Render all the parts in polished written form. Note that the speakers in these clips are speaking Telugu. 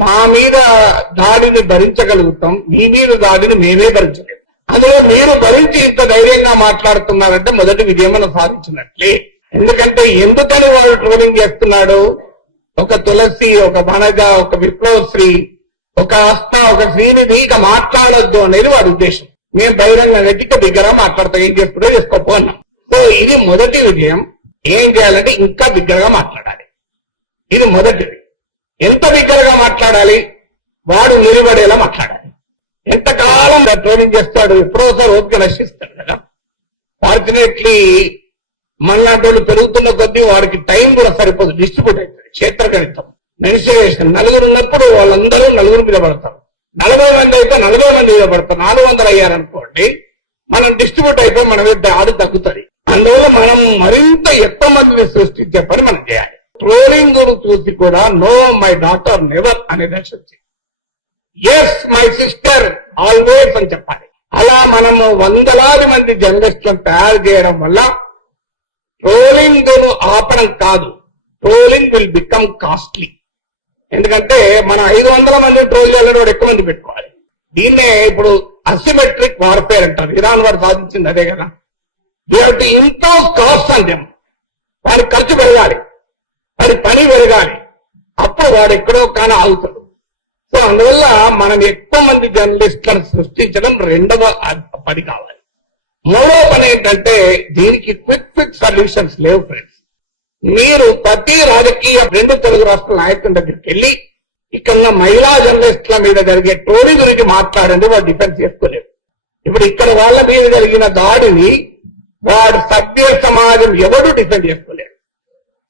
మా మీద దాడిని భరించగలుగుతాం, మీ మీద దాడిని మేమే భరించలేము. అందులో మీరు భరించి ఇంత ధైర్యంగా మాట్లాడుతున్నారంటే మొదటి విజయం మనం సాధించినట్లే. ఎందుకంటే ఎందుకని వాడు ట్రోలింగ్ చేస్తున్నాడు? ఒక తులసి, ఒక వనజ, ఒక విప్లవశ్రీ, ఒక అస్త, ఒక శ్రీనిధి ఇక మాట్లాడొద్దు అనేది వాడి ఉద్దేశం. మేము బహిరంగ నెట్టిక బిగ్గరగా మాట్లాడతాం, ఏం చేస్తుందో చేసుకోపో అన్నాం. సో ఇది మొదటి విజయం. ఏం చేయాలంటే ఇంకా బిగ్గరగా మాట్లాడాలి. ఇది మొదటిది. ఎంత బిగ్గరగా మాట్లాడాలి? వాడు నిలబడేలా మాట్లాడాలి. ఎంతకాలం ట్రోలింగ్ చేస్తాడు, ఎప్పుడో సార్ ఓపిక నశిస్తాడు కదా. ఫార్చునేట్లీ మళ్ళాంటి పెరుగుతున్న కొద్దీ వాడికి టైం కూడా సరిపోదు, డిస్ట్రిబ్యూట్ అవుతుంది. క్షేత్రగణితం మెన్సురేషన్ నలుగురు ఉన్నప్పుడు వాళ్ళందరూ నలుగురు మీద పడతారు. 40 మంది అయితే 40 మంది మీద పడతారు. 400 అయ్యారనుకోండి, మనం డిస్ట్రిబ్యూట్ అయిపోయి మన మీద ఆడు తగ్గుతుంది. అందువల్ల మనం మరింత ఎక్కువ మందిని సృష్టించే పని మనం చేయాలి. ట్రోలింగ్ చూసి కూడా నో మై డాటర్ నెవర్ అనే దశ వచ్చింది. ఎస్ మై సిస్టర్ ఆల్వేస్ అని చెప్పాలి. అలా మనము వందలాది మంది జర్నలిస్టులను తయారు చేయడం వల్ల ట్రోలింగ్ ఆపడం కాదు, ట్రోలింగ్ విల్ బికమ్ కాస్ట్లీ. ఎందుకంటే మనం 500 మంది ట్రోల్ చేయాలని వాడు ఎక్కువ మంది పెట్టుకోవాలి. దీన్నే ఇప్పుడు అసిమెట్రిక్ వార్ఫేర్ అంటారు. ఇరాన్ వాడు సాధించింది అదే కదా. ఇంతో కాస్ట్ అంతే, వాడి ఖర్చు పెరగాలి, వాడి పని పెరగాలి, అప్పుడు వాడు ఎక్కడో కానీ ఆగుతాడు. సో అందువల్ల మనం ఎక్కువ మంది జర్నలిస్టులను సృష్టించడం రెండవ పని కావాలి. మూడవ పని ఏంటంటే దీనికి క్విక్ సొల్యూషన్స్ లేవు ఫ్రెండ్స్. మీరు ప్రతి రాజకీయ 2 తెలుగు రాష్ట్రాల నాయకుల దగ్గరికి వెళ్ళి ఇక్కడ మహిళా జర్నలిస్టుల మీద జరిగే ట్రోలింగ్ గురించి మాట్లాడండి, వాడు డిఫెన్స్ చేసుకోలేరు. ఇప్పుడు ఇక్కడ వాళ్ళ మీద జరిగిన దాడిని వాడు సభ్య సమాజం ఎవరు డిఫెండ్ చేసుకోలేరు.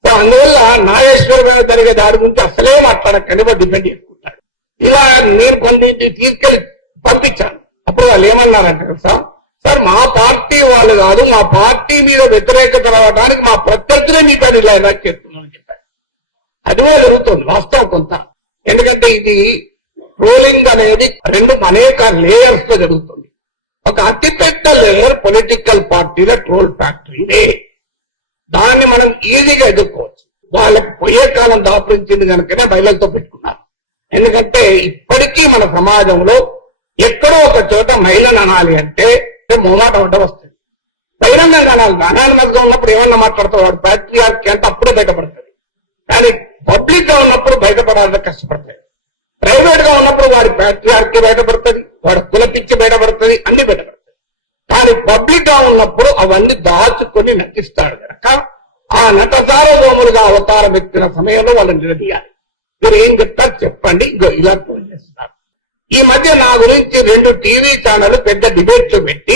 సో అందువల్ల నాగేశ్వర మీద జరిగే దాడి గురించి అసలే మాట్లాడకండి, వాడు డిఫెండ్ చేసుకుంటాడు. ఇలా నేను కొన్ని తీసుకెళ్లి పంపించాను. అప్పుడు వాళ్ళు ఏమన్నారంటే సార్ మా పార్టీ వాళ్ళు కాదు, మా పార్టీ మీద వ్యతిరేకత రావడానికి మా ప్రత్యర్థులే మీకు ఇలా చేస్తున్నామని చెప్పారు. అదే జరుగుతుంది వాస్తవం కొంత. ఎందుకంటే ఇది ట్రోలింగ్ అనేది అనేక లేయర్స్ లో జరుగుతుంది. ఒక అతిపెద్ద లేయర్ పొలిటికల్ పార్టీల ట్రోల్ ఫ్యాక్టరీనే. దాన్ని మనం ఈజీగా ఎదుర్కోవచ్చు. వాళ్ళకి పోయే కాలం దాపురించింది కనుకనే మహిళలతో పెట్టుకున్నారు. ఎందుకంటే ఇప్పటికీ మన సమాజంలో ఎక్కడో ఒక చోట మహిళను అనాలి అంటే మొహమాట ఉంట వస్తుంది. బహిరంగంగా అనాలి. అనానిమస్గా ఉన్నప్పుడు ఏమన్నా మాట్లాడతాడు, వాడు ప్యాట్రియార్కీ అంటే అప్పుడే బయటపడుతుంది. కానీ పబ్లిక్ గా ఉన్నప్పుడు బయటపడాలని కష్టపడతాయి. ప్రైవేట్ గా ఉన్నప్పుడు వాడి ప్యాట్రియార్కీ బయటపడుతుంది, వాడి కులపిచ్చి బయటపడుతుంది, అన్ని బయటపడుతుంది. కానీ పబ్లిక్ గా ఉన్నప్పుడు అవన్నీ దాచుకొని నటిస్తాడు కనుక ఆ నటసారభౌములుగా అవతారం ఎత్తిన సమయంలో వాళ్ళని నిలదీయాలి. మీరు ఏం చెప్తారు చెప్పండి, ఇలా చేస్తున్నారు. ఈ మధ్య నా గురించి 2 టీవీ ఛానల్ పెద్ద డిబేట్లు పెట్టి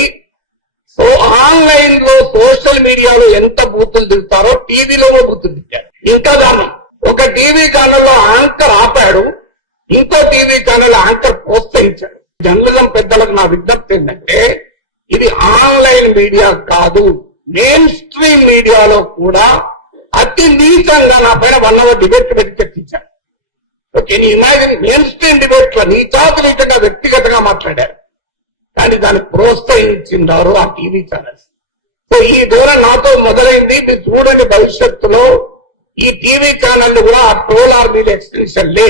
సో ఆన్లైన్ లో సోషల్ మీడియాలో ఎంత బూతులు తిరుగుతారో టీవీలోనూ బూతులు తిట్టారు. ఇంకా దారుణం, ఒక టీవీ ఛానల్లో యాంకర్ ఆపాడు, ఇంకో టీవీ ఛానల్ యాంకర్ ప్రోత్సహించాడు. జర్నలిజం పెద్దలకు నా విజ్ఞప్తి ఏంటంటే ఇది ఆన్లైన్ మీడియా కాదు, మెయిన్ స్ట్రీమ్ మీడియాలో కూడా అతి నీచంగా నా పైన 1 అవర్ డిబేట్ పెట్టి చర్చించాడు. Can you imagine? Mainstream debate లో నీచాతులీతంగా వ్యక్తిగతంగా మాట్లాడారు, కానీ దాన్ని ప్రోత్సహించినారు ఆ టీవీ ఛానల్స్. సో ఈ దూరం నాతో మొదలైంది. మీరు చూడండి, భవిష్యత్తులో ఈ టీవీ ఛానల్ కూడా ఆ ట్రోల్ ఆర్మీల ఎక్స్టెన్షన్లే.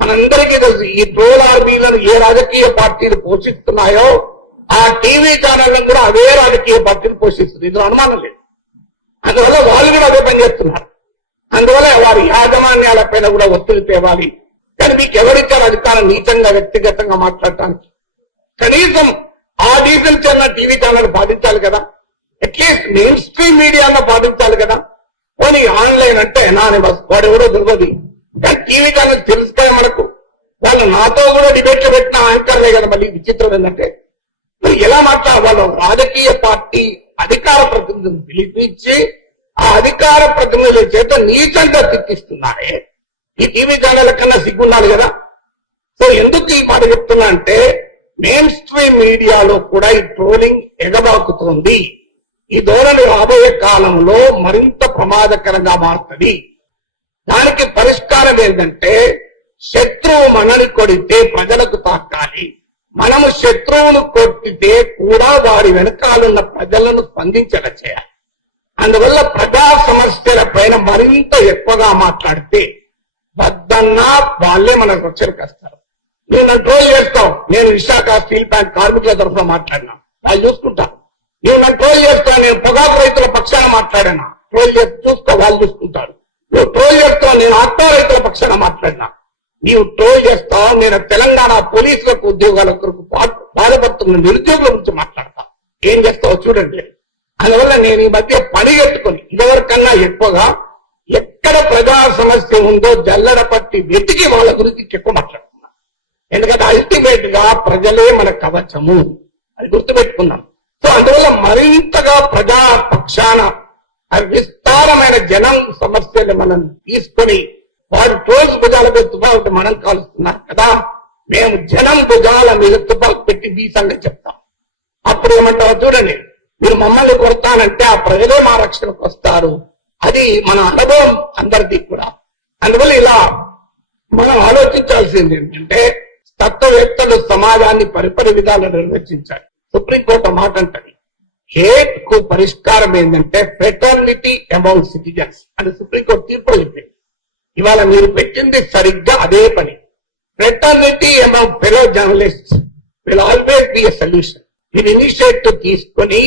మనందరికీ తెలుసు ఈ ట్రోల్ ఆర్మీలను ఏ రాజకీయ పార్టీలు పోషిస్తున్నాయో ఆ టీవీ ఛానళ్లను కూడా అవే రాజకీయ పార్టీలు పోషిస్తుంది. ఇందులో అనుమానం లేదు. అందువల్ల వాళ్ళు కూడా అదే పనిచేస్తున్నారు. అందువల్ల వారి యాజమాన్యాలపైన కూడా ఒత్తిడి తేవాలి. కానీ మీకు ఎవరిచ్చారు అధికారం నీచంగా వ్యక్తిగతంగా మాట్లాడటానికి? కనీసం ఆ డీసెన్స్ అన్న టీవీ ఛానల్ పాటించాలి కదా, అట్లీస్ట్ మెయిన్ స్ట్రీమ్ మీడియాలో పాటించాలి కదా. పోనీ ఆన్లైన్ అంటే అనానిమస్, వాడు ఎవరో దొరకదు. కానీ టీవీ ఛానల్ తెలుసుకోవాలి మనకు. వాళ్ళు నాతో కూడా డిబేట్లు పెట్టిన యాంకర్లే కదా. మళ్ళీ విచిత్రం ఏంటంటే మరి ఎలా మాట్లాడాలి? వాళ్ళు రాజకీయ పార్టీ అధికార ప్రతినిధులను పిలిపించి ఆ అధికార ప్రతినిధుల చేత నీచంగా తిట్టిస్తున్నారే. ఈ టీవీ ఛానల్ కన్నా సిగ్గున్నాడు కదా. సో ఎందుకు ఈ మాట చెప్తున్నా అంటే మెయిన్ స్ట్రీమ్ మీడియాలో కూడా ఈ ట్రోలింగ్ ఎగబాకుతోంది. ఈ ధోరణి రాబోయే కాలంలో మరింత ప్రమాదకరంగా మారుతుంది. దానికి పరిష్కారం ఏంటంటే శత్రువు మనని కొడితే ప్రజలకు తాకాలి. మనము శత్రువును కొట్టితే కూడా వారి వెనకాలన్న ప్రజలను స్పందించేలా చేయాలి. అందువల్ల ప్రజా సమస్యల పైన మరింత ఎక్కువగా మాట్లాడితే వద్దన్నా వాళ్ళే మన రక్షణకు వస్తారు. నువ్వు నన్ను ట్రోల్ చేస్తావు, నేను విశాఖ స్టీల్ ప్లాంట్ కార్మికుల తరఫున మాట్లాడినా, వాళ్ళు చూసుకుంటారు. నువ్వు నన్ను ట్రోల్ చేస్తావు, నేను పొగాకు రైతుల పక్షాన మాట్లాడినా, ట్రోల్ చేసి చూసుకో, వాళ్ళు చూసుకుంటారు. నువ్వు ట్రోల్ చేస్తావు, నేను ఆత్మ రైతుల పక్షాన మాట్లాడినా, నీవు ట్రోల్ చేస్తావు, నేను తెలంగాణ పోలీసులకు ఉద్యోగాలకు బాధపడుతున్న నిరుద్యోగుల గురించి మాట్లాడతా. ఏం చేస్తావు చూడండి. అందువల్ల నేను ఈ మధ్య పనిగట్టుకుని ఇదివరకన్నా ఎక్కువగా ఎక్కడ ప్రజా సమస్య ఉందో జల్లెడ పట్టి వెతికి వాళ్ళ గురించి ఎక్కువ మాట్లాడుతున్నా. ఎందుకంటే అల్టిమేట్ గా ప్రజలే మన కవచము, అది గుర్తుపెట్టుకున్నాం. సో అందువల్ల మరింతగా ప్రజా పక్షాన విస్తారమైన జనం సమస్యలు మనం తీసుకొని వారు ట్రోల్స్ భుజాల మీద తుపాకు మనం కాలుస్తున్నారు కదా, మేము జనం భుజాల మీద తుపాకు పెట్టి ఈ సంగతి చెప్తాం. అప్పుడు ఏమంటారో చూడండి, మీరు మమ్మల్ని కొడతానంటే ఆ ప్రజలే మా రక్షణకు వస్తారు. అది మన అనుభవం అందరిది కూడా. అందువల్ల ఇలా మనం ఆలోచించాల్సింది ఏంటంటే తత్వవేత్తలు సమాజాన్ని పరిపరి విధాలు నిర్వచించాలి. సుప్రీంకోర్టు మాట అంటది, హేట్ కు పరిష్కారం ఏంటంటే ఫ్రెటర్నిటీ అమౌంగ్ సిటిజన్స్ అని సుప్రీంకోర్టు తీర్పు చెప్పింది. ఇవాళ మీరు పెట్టింది సరిగ్గా అదే పని. Fraternity among fellow journalist will always be a solution. ఇది ఇనిషియేటివ్ తీసుకొని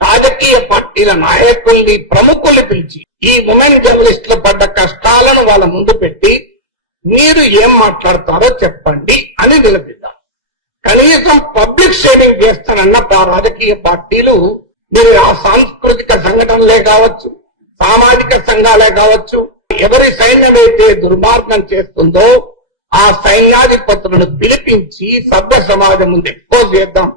రాజకీయ పార్టీల నాయకుల్ని ప్రముఖుల్ని పిలిచి ఈ ఉమెన్ జర్నలిస్టులు పడ్డ కష్టాలను వాళ్ళ ముందు పెట్టి మీరు ఏం మాట్లాడతారో చెప్పండి అని నిలబెడతారు. కనీసం పబ్లిక్ షేమింగ్ చేస్తానన్న రాజకీయ పార్టీలు మీరు ఆ సాంస్కృతిక సంఘటనలే కావచ్చు, సామాజిక సంఘాలే కావచ్చు, ఎవరి సైన్యమైతే దుర్మార్గం చేస్తుందో ఆ సైన్యాధిపతులను పిలిపించి సభ్య సమాజం ముందు ఎక్స్పోజ్ చేద్దాం.